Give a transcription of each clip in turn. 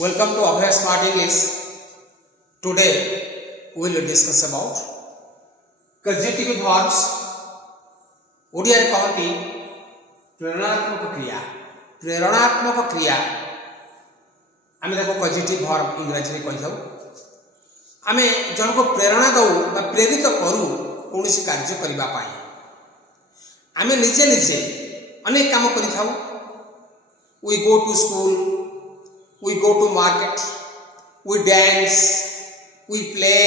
Welcome to Abhay Smart English. Today we will discuss about causative verbs. Odia कहती प्रेरणात्मक क्रिया। प्रेरणात्मक क्रिया आम देखो पॉजिटिव वर्ब इंग्रजी में कही आम जन को प्रेरणा दऊ बा प्रेरित करूँ कौन कार्य करने आम निजे निजे अनेक काम कर we go to school, we go to market, we dance, we play,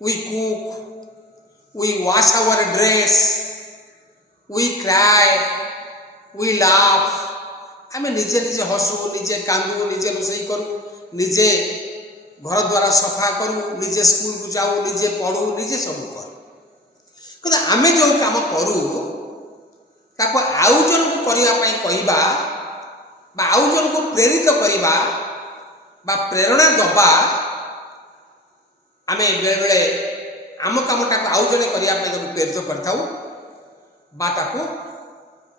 we cook, we wash our dress, we cry, we laugh. आमे निजे निजे हसू, निजे कांदू, निजे रोषई करूँ, निजे घर द्वारा सफा करूँ, निजे स्कूल को जाऊँ, निजे पढ़ू, निजे सब करूँ। कदा आमे जो काम करूँ ताको आउ जन को करिया पई कहिबा बा आउ जन को प्रेरित करिबा बा प्रेरणा दबा आमे बेले बेले आम कामटा को आउ जने करिया पई जब प्रेरित करथाउ बा ताको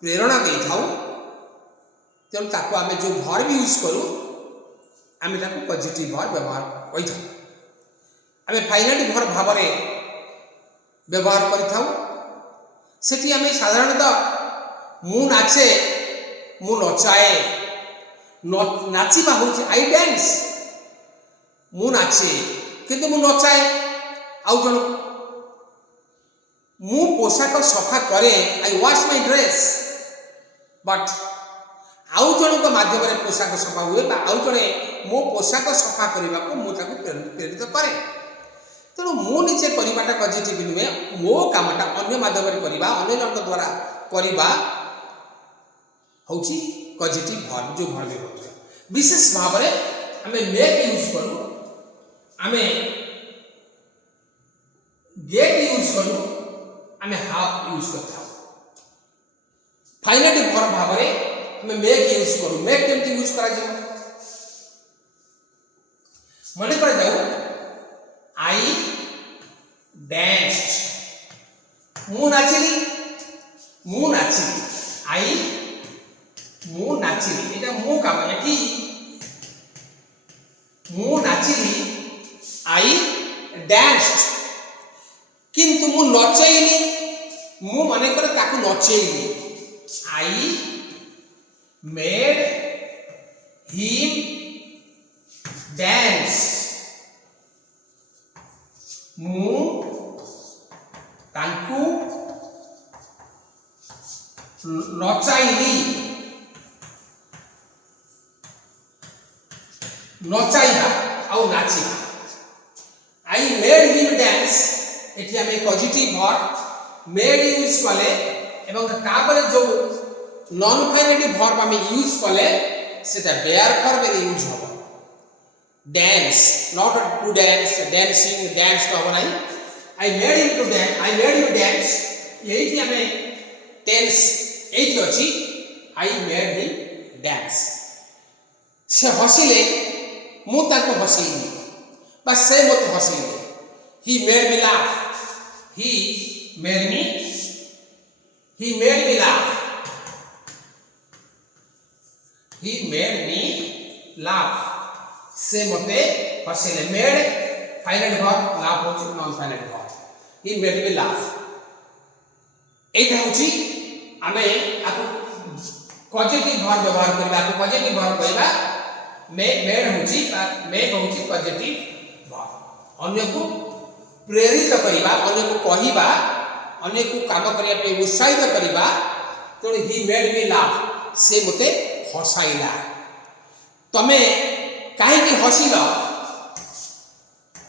प्रेरणा देथाउ तेणु ताको आमे जो वर्ब यूज करू आमे ताको पॉजिटिव वर्ब व्यवहार करिथाउ। आमे फाइनाइट वर्ब भाव में व्यवहार करिथाउ। सेठी आमे साधारणतः मु नाचे, मु नचाए, नाचिबा होची आई डांस, मु नाचे किंतु मु नचाए आउ जन मु पोशाक सफा करे आई वॉश माय ड्रेस बट आउ जन को माध्यम रे पोशाक सफा हुए बा आउ जने मो पोशाक सफा करबा को मु ताको प्रेरित करे। तेणु मु निजे करिबाटा पॉजिटिव नुहे, मो कामटा अन्य माध्यम रे करिबा, अन्य जन द्वारा करिबा होची पॉजिटिव वर्ब जो वर्ब होची। विशेष भाव में हमें मेक यूज करू, हमें गेट यूज करू, हमें हाफ यूज करता। फाइनाइट वर्ब भाव में हमें मेक यूज करू। मेक केमती यूज करा जाय मने कर जाऊ आई डांस्ड, मु नाचिली, मु नाचिली, आई मु नाचिली, एटा मु काम एठी मु नाचिली आई डांस्ड किंतु मु नचैली, मु माने कर ताकू नचैली आई मेड हिम डांस, मु ताकू नचाइली, नचाइबा आउ नाचिबा आई मेड हिम डांस एठी हमें पॉजिटिव वर्ब मेड यूज कले एवं तापर जो नॉन फाइनाइट वर्ब हमें यूज कले सेटा बेयर फॉर्म रे यूज हो। Dance not to dance, dancing dance तो हो नहीं। I made him to dance, I made you dance यही हमें टेंस एठी अछि आई मेड हिम डांस। से हसिले मु ताको हसैली बा से मते हसैली। He made me laugh, he made me laugh, he made me laugh से मते हसैले। मेड फाइनाइट वर्ब, लाफ होची non finite verb. He made me laugh एटा होची आमे आपको पॉजिटिव वर्ब व्यवहार करबा। आपको पॉजिटिव वर्ब कहबा मेड होची मेक होची पॉजिटिव वर्ब। अन्य को प्रेरित करिबा, अन्य को कहिबा, अन्य को काम करिया पे उत्साहित करिबा। तो ही मेड मी लाफ से मते हसाइला। तमे काहे कि हसिल,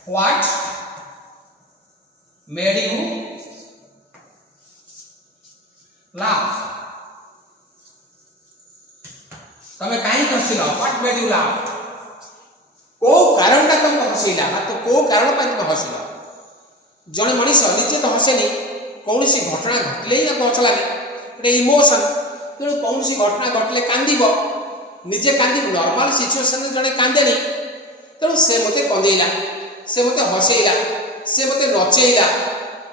व्हाट मेड यू लाफ, तमे काहे हसिल, व्हाट मेड यू लाफ, को कारणटा तुम हसिला तो को कारण पर तुम हसिल। जने मनीष निजे तो हसेनी, कौन सी घटना घटले ही हस लगे, गोटे इमोशन। तेणु कौन सी घटना घटले कांदिब, निजे कांदिब, नॉर्मल सिचुएशन जने कांदेनी। तेणु से मते कंदेला, से मते हसेला, से मते नचेला।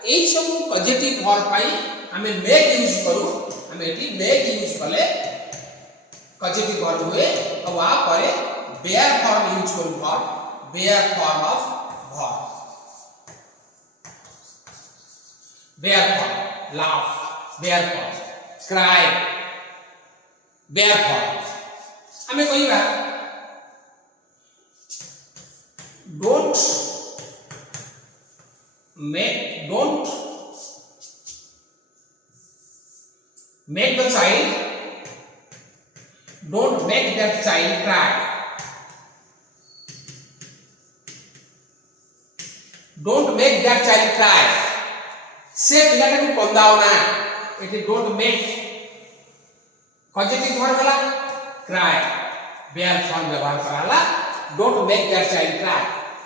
एई सब पॉजिटिव वर्ब पाई हमें मेक यूज करू। हमें एटी मेक यूज कले पॉजिटिव वर्ब हुए और वहाँ पर बेयर फॉर्म यूज करू verb bare form of verb bare form laugh bare form cry bare form हमें कहबा don't make the child don't make that child cry don't make that child cry से पिलाटा को कंदाओ ना eighty don't make positive verb वाला cry bare form व्यवहार कराला don't make that child cry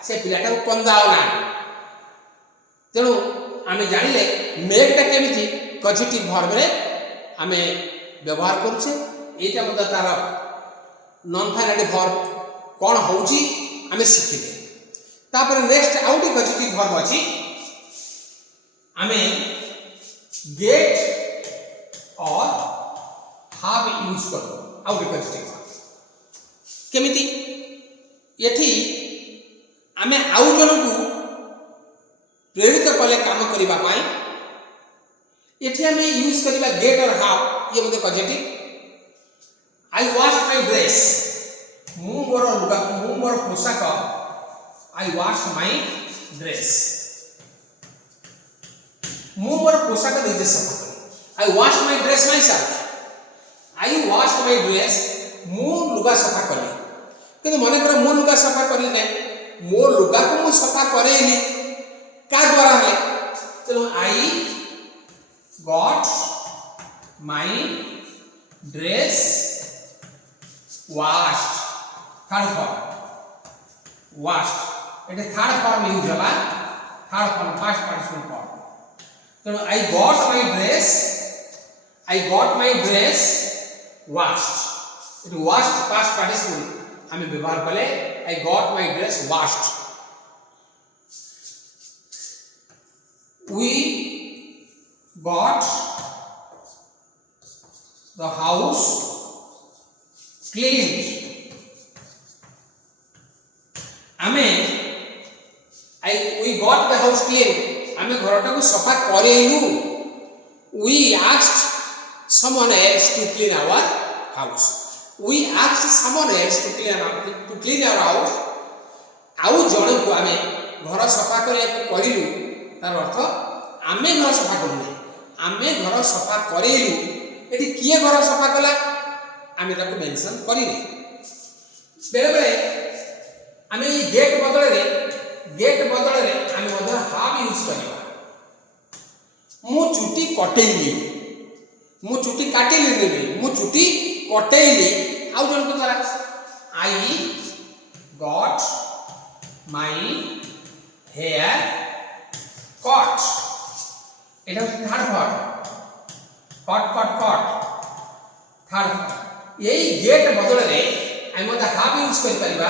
से पिलाटा को कंदाओ ना तेणु आमे जानिले मेक टा केमिति पॉजिटिव वर्ब रे आमे व्यवहार करूछे एटा मते तार नॉन फाइनाइट वर्ब कोन होउची आमे शिखिले तापर नेक्स्ट आउट पॉजिटिव वर्ब अछि आमे गेट और हाव यूज करू आउट पॉजिटिव वर्ब केमिति एठी आमे आउ जनकू प्रेरित कले काम करिबा पाई एठी हमें यूज करिबा गेट और हाव ये मते positive I wash my dress मु मोर पोशाक आई वॉश माय ड्रेस मु मोर पोशाक निजे सफा करी I wash my dress myself I wash my dress मु लुगा सफा करी किंतु मने कर मु लुगा सफा करली नै मो लुगा को मु सफा करेली का द्वारा है चलो I got my dress washed third form washed एटे थर्ड फॉर्म यूज होला third form past participle form चलो I got my dress washed it washed past participle हमें व्यवहार कले I got my dress washed we got the house cleaned we got the house cleaned हमें घरटा को सफा करेलु we asked someone else to clean our house we asked someone else to clean our house आउ जणे को हमें घर सफा करे कहिलु तार अर्थ आमे घर सफा करूने आमे घर सफा करेलु एटी किए घर सफा कला आमे ताको मेंशन करिने बेले बेले आमे ई गेट बदले रे आमे मधर हाव यूज करबा मु चुटी कटेइली मु चुटी काटेइली नेबे मु चुटी कटेइली आउ जन को द्वारा I got my hair cut এটা হচ্ছে থার্ড ফর্ম কট থার্ড এই গেট বদলে আমি মতে হাফ ইউজ করি পারিবা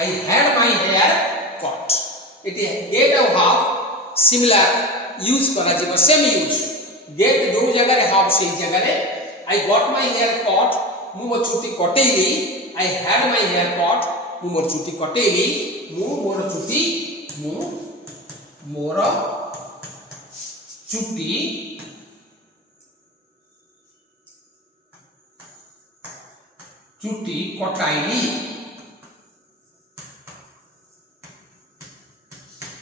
I had my hair cut এটি গেট আর হাফ সিমিলার ইউজ করা যাব সেম ইউজ গেট जो जगह रे हाफ সেই जगह रे I got my hair cut मु मोर चुटी कटेइली I had my hair cut मु मोर चुटी कटेइली मु मोर चुटी चुटी कटाइली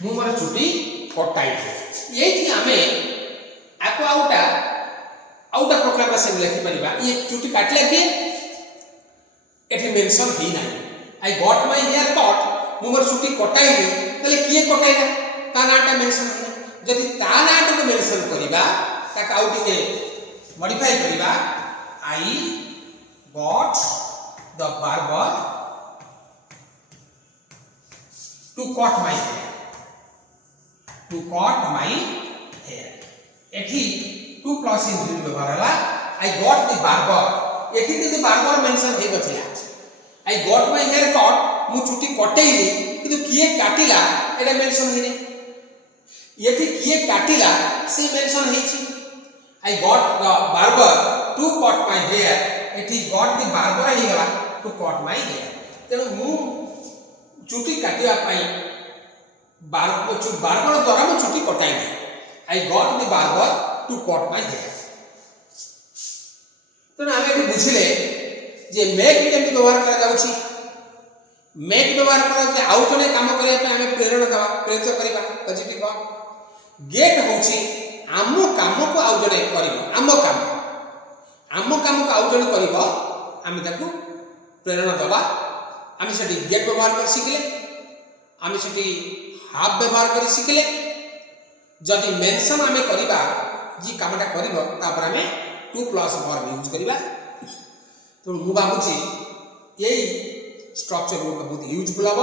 मु मोर चुटी कटाइली एठी हमें आपको आउटा प्रकार से लिखि परिबा ये चुटी काटले के एठी मेंशन ही नाही I got my hair cut मु मोर चुटी कटाइली तले किए कटाइला ता नाटा मेंशन है जदि ता नाटा को मेंशन करिबा ता आउटी के मॉडिफाई करिबा I got the barber to cut my hair एठी टू प्लस इन व्यवहार हला आई गॉट द बार्बर एठी किंतु बार्बर मेंशन हे गथिला I got my hair cut मु चुटी कटेइली किंतु किए काटिला एटा मेंशन हेनी एठी किए काटिला से मेंशन हेछि I got the barber to cut my hair एठी गॉट द बार्बर हे गला टू कट माय हेयर तेणु मु चुटी काटिया बार्बर द्वारा मु चुटी कटाई I got the barber to cut my hair. तेणु आम ये बुझिले जे मेक केमती व्यवहार करा मेक व्यवहार कर आउ जड़े कम करने प्रेरणा देवा प्रेरित करवा पॉजिटिव वर्ब। गेट हूँ आम कम को आउ जड़े कर आम कम को आउ जड़े कर प्रेरणा देवा। आम से गेट व्यवहार कर शिखिले आम से हाफ व्यवहार कर शिखिले जदि मेंशन आम करवा जी कमटा कर आम टू प्लस वर्ब यूज करवा। तो मुझे भावुँ यही स्ट्रक्चर बहुत यूजफुल हम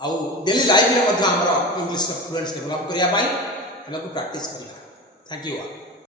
आउ डेली लाइफ में इंग्लिश फ्लुएंसी डेवलप करने आमको प्रैक्टिस करवा। Thank you.